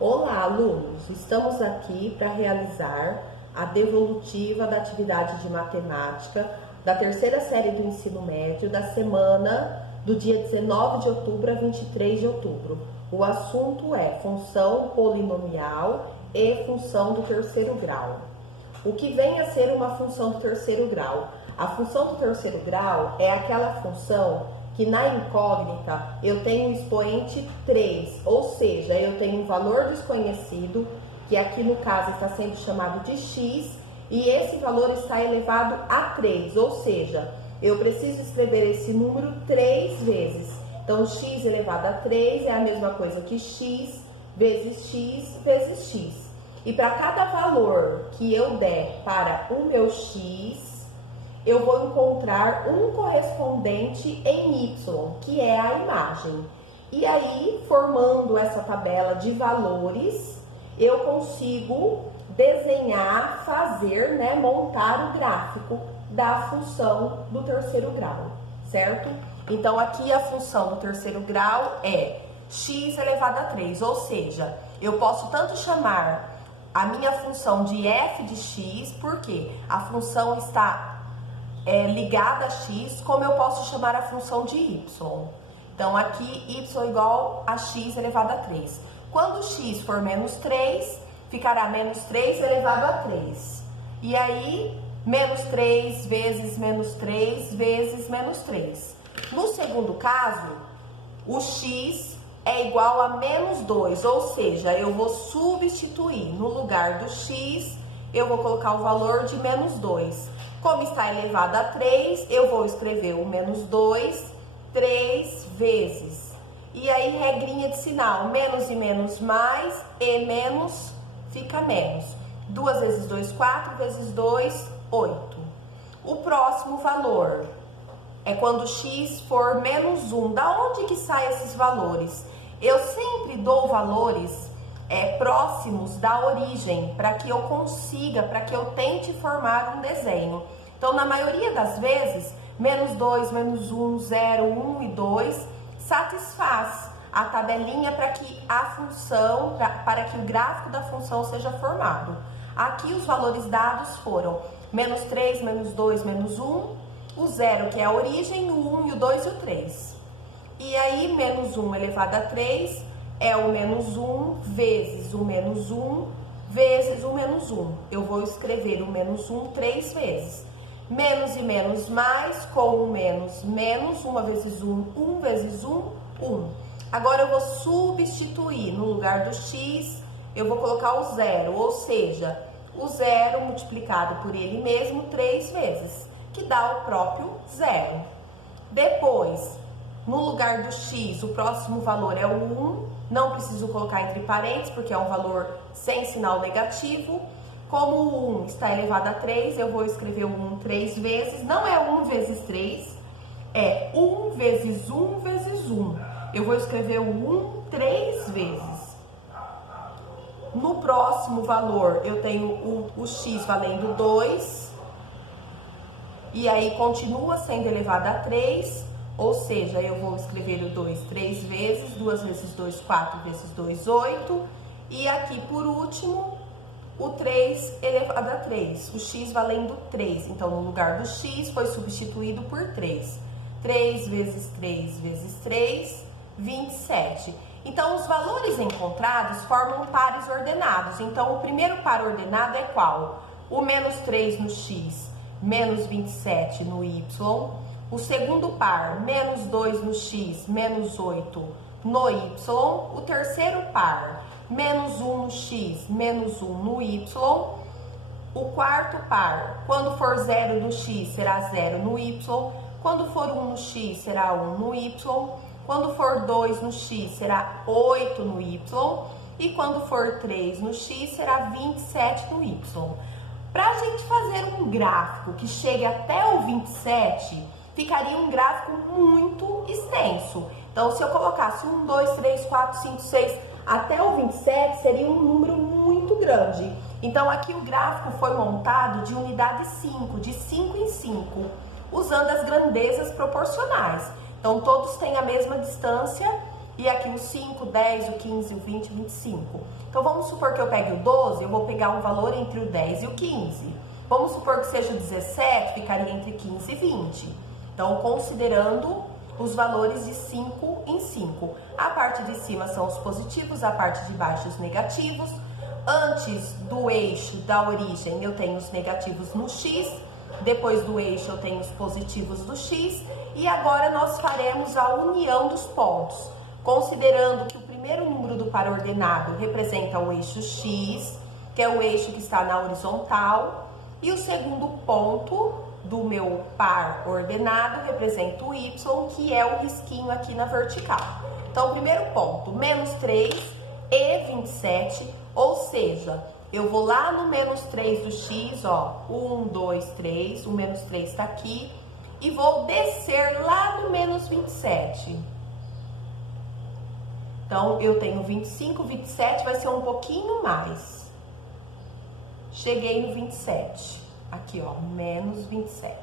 Olá, alunos! Estamos aqui para realizar a devolutiva da atividade de matemática da terceira série do ensino médio da semana do dia 19 de outubro a 23 de outubro. O assunto é função polinomial e função do terceiro grau. O que vem a ser uma função do terceiro grau? A função do terceiro grau é aquela função que na incógnita eu tenho um expoente 3, ou seja, eu tenho um valor desconhecido, que aqui no caso está sendo chamado de x, e esse valor está elevado a 3, ou seja, eu preciso escrever esse número 3 vezes. Então, x elevado a 3 é a mesma coisa que x vezes x. E para cada valor que eu der para o meu x, eu vou encontrar um correspondente em y, que é a imagem. E aí, formando essa tabela de valores, eu consigo desenhar, fazer, montar o gráfico da função do terceiro grau, certo? Então, aqui a função do terceiro grau é x elevado a 3, ou seja, eu posso tanto chamar a minha função de f de x, porque a função está ligada a x, como eu posso chamar a função de y. Então, aqui, y igual a x elevado a 3. Quando x for menos 3, ficará menos 3 elevado a 3. E aí, menos 3 vezes menos 3 vezes menos 3. No segundo caso, o x é igual a menos 2, ou seja, eu vou substituir no lugar do x, eu vou colocar o valor de menos 2. Como está elevado a 3, eu vou escrever o menos 2 3 vezes. E aí, regrinha de sinal, menos e menos mais, e menos fica menos. 2 vezes 2, 4, vezes 2, 8. O próximo valor é quando x for menos 1. Da onde que saem esses valores? Eu sempre dou valores próximos da origem, para que eu consiga, para que eu tente formar um desenho. Então, na maioria das vezes, menos 2, menos 1, 0, 1 e 2 satisfaz a tabelinha para que a função, para que o gráfico da função seja formado. Aqui os valores dados foram menos 3, menos 2, menos 1, o 0 que é a origem, o 1 e o 2 e o 3. E aí, menos 1 elevado a 3 é o menos 1 vezes o menos 1 vezes o menos 1. Eu vou escrever o menos 1 3 vezes. Menos e menos mais, com o menos, menos, 1 vezes 1, 1 vezes 1, 1. Agora eu vou substituir no lugar do x, eu vou colocar o 0, ou seja, o 0 multiplicado por ele mesmo 3 vezes, que dá o próprio 0. Depois, no lugar do x, o próximo valor é o 1, não preciso colocar entre parênteses, porque é um valor sem sinal negativo. Como o 1 está elevado a 3, eu vou escrever o 1 3 vezes. Não é 1 vezes 3, é 1 vezes 1 vezes 1. Eu vou escrever o 1 3 vezes. No próximo valor, eu tenho o x valendo 2. E aí, continua sendo elevado a 3. Ou seja, eu vou escrever o 2 3 vezes. 2 vezes 2, 4 vezes 2, 8. E aqui, por último, o 3 elevado a 3, o x valendo 3. Então, no lugar do x, foi substituído por 3. 3 vezes 3 vezes 3, 27. Então, os valores encontrados formam pares ordenados. Então, o primeiro par ordenado é qual? O menos 3 no x, menos 27 no y. O segundo par, menos 2 no x, menos 8 no y. O terceiro par, menos 1 no x, menos 1 no y. O quarto par, quando for 0 no x, será 0 no y. Quando for 1 no x, será 1 no y. Quando for 2 no x, será 8 no y. E quando for 3 no x, será 27 no y. Para a gente fazer um gráfico que chegue até o 27, ficaria um gráfico muito extenso. Então, se eu colocasse 1, 2, 3, 4, 5, 6, até o 27, seria um número muito grande. Então, aqui o gráfico foi montado de unidade 5, de 5 em 5, usando as grandezas proporcionais. Então, todos têm a mesma distância E aqui o 5, 10, o 15, o 20, o 25. Então, vamos supor que eu pegue o 12, eu vou pegar um valor entre o 10 e o 15. Vamos supor que seja o 17, ficaria entre 15 e 20. Então, considerando os valores de 5 em 5. A parte de cima são os positivos, a parte de baixo os negativos. Antes do eixo da origem, eu tenho os negativos no x. Depois do eixo, eu tenho os positivos do x. E agora nós faremos a união dos pontos. Considerando que o primeiro número do par ordenado representa o eixo x, que é o eixo que está na horizontal, e o segundo ponto do meu par ordenado representa o y, que é o risquinho aqui na vertical. Então, o primeiro ponto, menos 3 e 27, ou seja, eu vou lá no menos 3 do x, ó, 1, 2, 3, o menos 3 está aqui, e vou descer lá no menos 27. Então, eu tenho 25, 27 vai ser um pouquinho mais. Cheguei no 27. Aqui, ó, menos 27.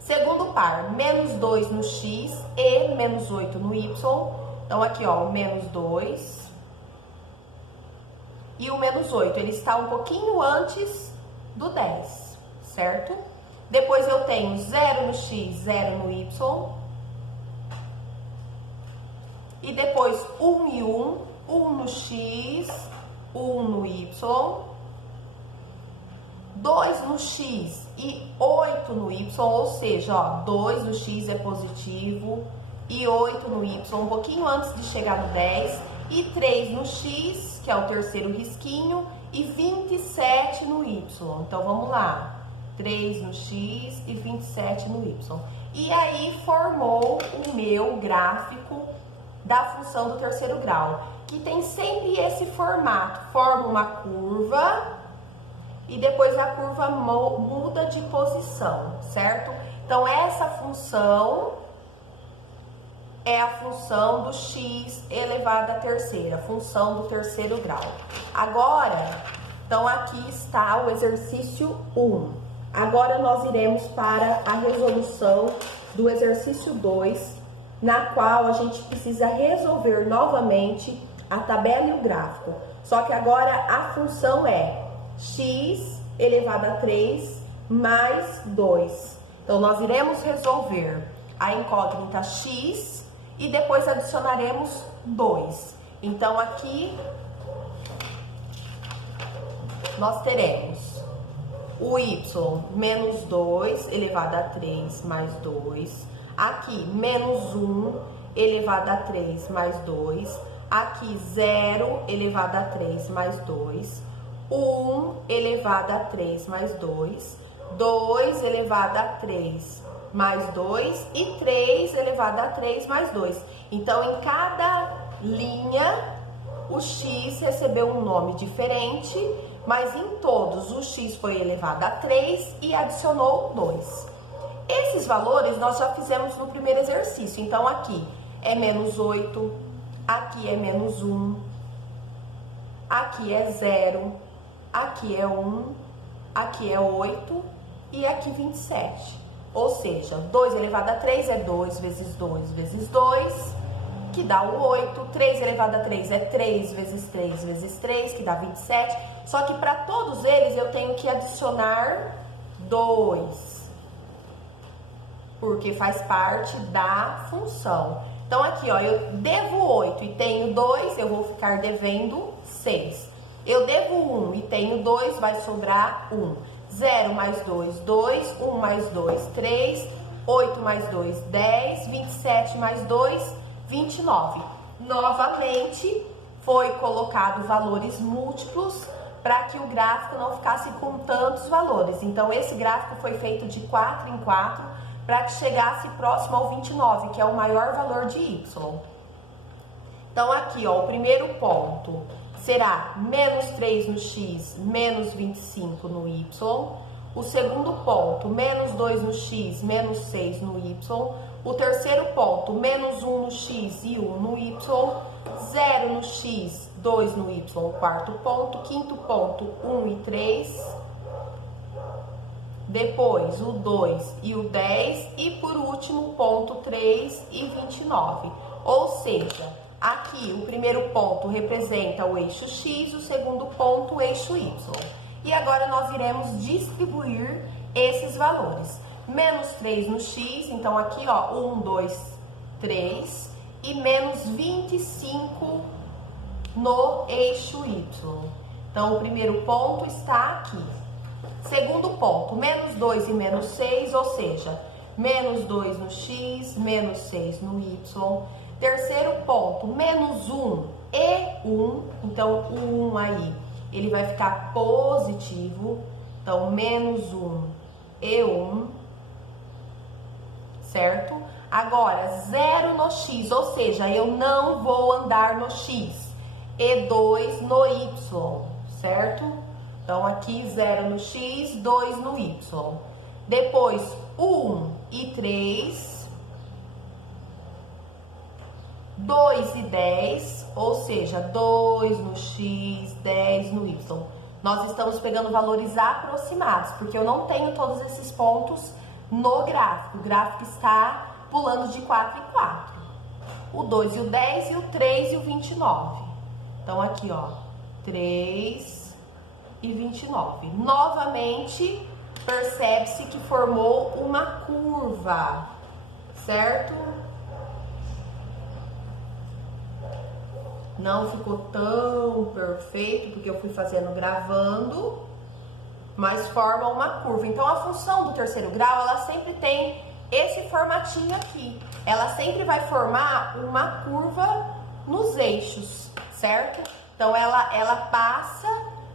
Segundo par, menos 2 no x e menos 8 no y. Então, aqui, ó, o menos 2 e o menos 8. Ele está um pouquinho antes do 10, certo? Depois eu tenho 0 no x, 0 no y. E depois 1 e 1, 1 no x, 1 no y, 2 no x e 8 no y, ou seja, ó, 2 no x é positivo e 8 no y, um pouquinho antes de chegar no 10, e 3 no x, que é o terceiro risquinho, e 27 no y. Então, vamos lá, 3 no x e 27 no y. E aí, formou o meu gráfico da função do terceiro grau, que tem sempre esse formato, forma uma curva e depois a curva muda de posição, certo? Então, essa função é a função do x elevado à terceira, função do terceiro grau. Agora, então aqui está o exercício 1. Agora nós iremos para a resolução do exercício 2, na qual a gente precisa resolver novamente a tabela e o gráfico. Só que agora a função é x elevado a 3 mais 2. Então, nós iremos resolver a incógnita x e depois adicionaremos 2. Então, aqui nós teremos o y menos 2 elevado a 3 mais 2. Aqui, menos 1 elevado a 3 mais 2. Aqui, 0 elevado a 3 mais 2. 1 elevado a 3 mais 2. 2 elevado a 3 mais 2. E 3 elevado a 3 mais 2. Então, em cada linha, o x recebeu um nome diferente, mas em todos o x foi elevado a 3 e adicionou 2. Esses valores nós já fizemos no primeiro exercício. Então, aqui é menos 8, aqui é menos 1, aqui é 0, aqui é 1, aqui é 8 e aqui 27. Ou seja, 2 elevado a 3 é 2 vezes 2 vezes 2, que dá o 8. 3 elevado a 3 é 3 vezes 3 vezes 3, que dá 27. Só que para todos eles eu tenho que adicionar 2. Porque faz parte da função. Então, aqui, ó, eu devo 8 e tenho 2, eu vou ficar devendo 6. Eu devo 1 e tenho 2, vai sobrar 1. 0 mais 2, 2. 1 mais 2, 3. 8 mais 2, 10. 27 mais 2, 29. Novamente, foi colocado valores múltiplos para que o gráfico não ficasse com tantos valores. Então, esse gráfico foi feito de 4 em 4, para que chegasse próximo ao 29, que é o maior valor de y. Então, aqui, ó, o primeiro ponto será menos 3 no x, menos 25 no y. O segundo ponto, menos 2 no x, menos 6 no y. O terceiro ponto, menos 1 no x e 1 no y. 0 no x, 2 no y, o quarto ponto. Quinto ponto, 1 e 3. Depois o 2 e o 10 e por último o ponto 3 e 29. Ou seja, Aqui, o primeiro ponto representa o eixo X, o segundo ponto, o eixo Y. E agora nós iremos distribuir esses valores. Menos 3 no X, então aqui, ó, 1, 2, 3. E menos 25 no eixo Y. Então, o primeiro ponto está aqui. Segundo ponto, menos 2 e menos 6, ou seja, menos 2 no X, menos 6 no Y. Terceiro ponto, menos 1 e 1, então o 1 aí, ele vai ficar positivo, então menos 1 e 1, certo? Agora, 0 no X, ou seja, eu não vou andar no X, e 2 no Y, certo? Então, aqui 0 no X, 2 no Y. Depois, 1 e 3... 2 e 10, ou seja, 2 no X, 10 no Y. Nós estamos pegando valores aproximados, porque eu não tenho todos esses pontos no gráfico. O gráfico está pulando de 4 em 4. O 2 e o 10 e o 3 e o 29. Então, aqui, ó, 3 e 29. Novamente, percebe-se que formou uma curva, certo? Não ficou tão perfeito, porque eu fui fazendo gravando, mas forma uma curva. Então, a função do terceiro grau, ela sempre tem esse formatinho aqui. Ela sempre vai formar uma curva nos eixos, certo? Então, ela passa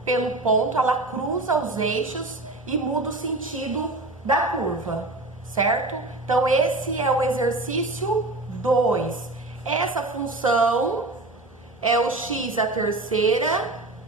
pelo ponto, ela cruza os eixos e muda o sentido da curva, certo? Então, esse é o exercício 2. Essa função é o x à terceira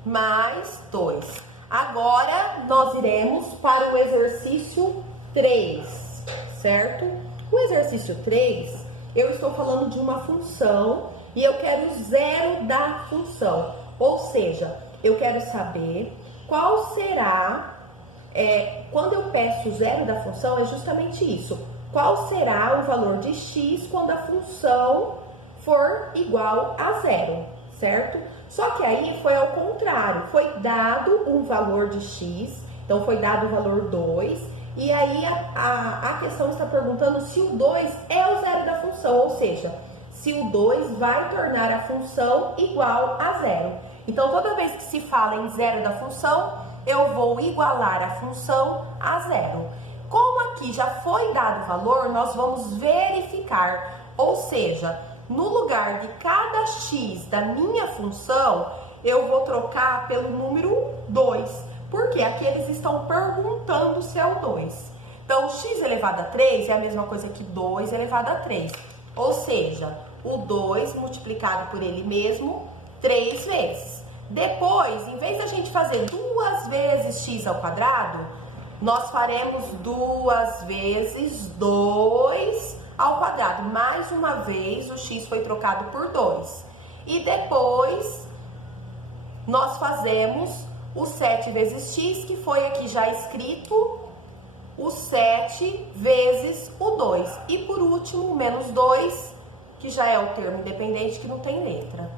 mais 2. Agora, nós iremos para o exercício 3, certo? O exercício 3, eu estou falando de uma função e eu quero o zero da função. Ou seja, eu quero saber qual será, quando eu peço o zero da função, é justamente isso. Qual será o valor de x quando a função for igual a zero? Certo? Só que aí foi ao contrário, foi dado um valor de x, então foi dado o valor 2, e aí a questão está perguntando se o 2 é o zero da função, ou seja, se o 2 vai tornar a função igual a zero. Então, toda vez que se fala em zero da função, eu vou igualar a função a zero. Como aqui já foi dado o valor, nós vamos verificar, ou seja, no lugar de cada x da minha função, eu vou trocar pelo número 2, porque aqui eles estão perguntando se é o 2. Então, x elevado a 3 é a mesma coisa que 2 elevado a 3, ou seja, o 2 multiplicado por ele mesmo 3 vezes. Depois, em vez da gente fazer 2 vezes x ao quadrado, nós faremos 2 vezes 2 ao quadrado. Mais uma vez, o x foi trocado por 2. E depois, nós fazemos o 7 vezes x, que foi aqui já escrito, o 7 vezes o 2. E por último, o menos 2, que já é o termo independente, que não tem letra.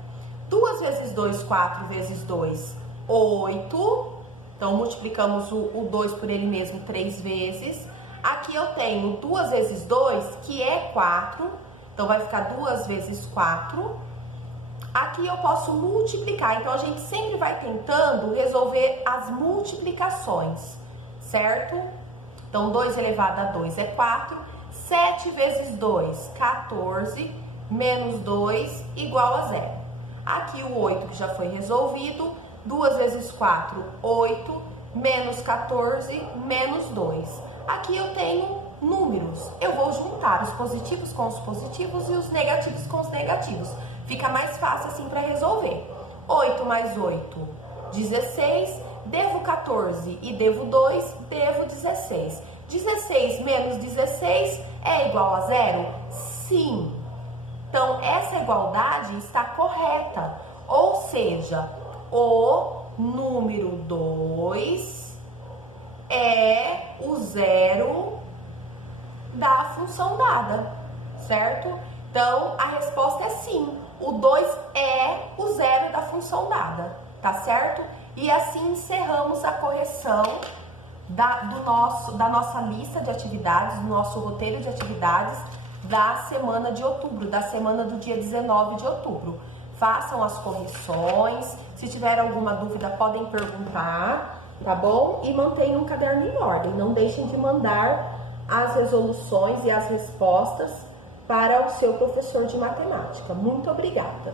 2 vezes 2, 4 vezes 2, 8. Então, multiplicamos o 2 por ele mesmo 3 vezes. Aqui eu tenho 2 vezes 2, que é 4. Então, vai ficar 2 vezes 4. Aqui eu posso multiplicar. Então, a gente sempre vai tentando resolver as multiplicações, certo? Então, 2 elevado a 2 é 4. 7 vezes 2, 14. Menos 2, igual a 0. Aqui o 8, que já foi resolvido. 2 vezes 4, 8. Menos 14, menos 2. Aqui eu tenho números. Eu vou juntar os positivos com os positivos e os negativos com os negativos. Fica mais fácil assim para resolver. 8 mais 8, 16. Devo 14 e devo 2, devo 16. 16 menos 16 é igual a 0? Sim. Então, essa igualdade está correta. Ou seja, o número 2 é o zero da função dada, certo? Então, a resposta é sim. o 2 é o zero da função dada, tá certo? E assim encerramos a correção da nossa lista de atividades, do nosso roteiro de atividades da semana de outubro, da semana do dia 19 de outubro. Façam as correções, se tiver alguma dúvida podem perguntar, tá bom? E mantenham o caderno em ordem, não deixem de mandar as resoluções e as respostas para o seu professor de matemática. Muito obrigada!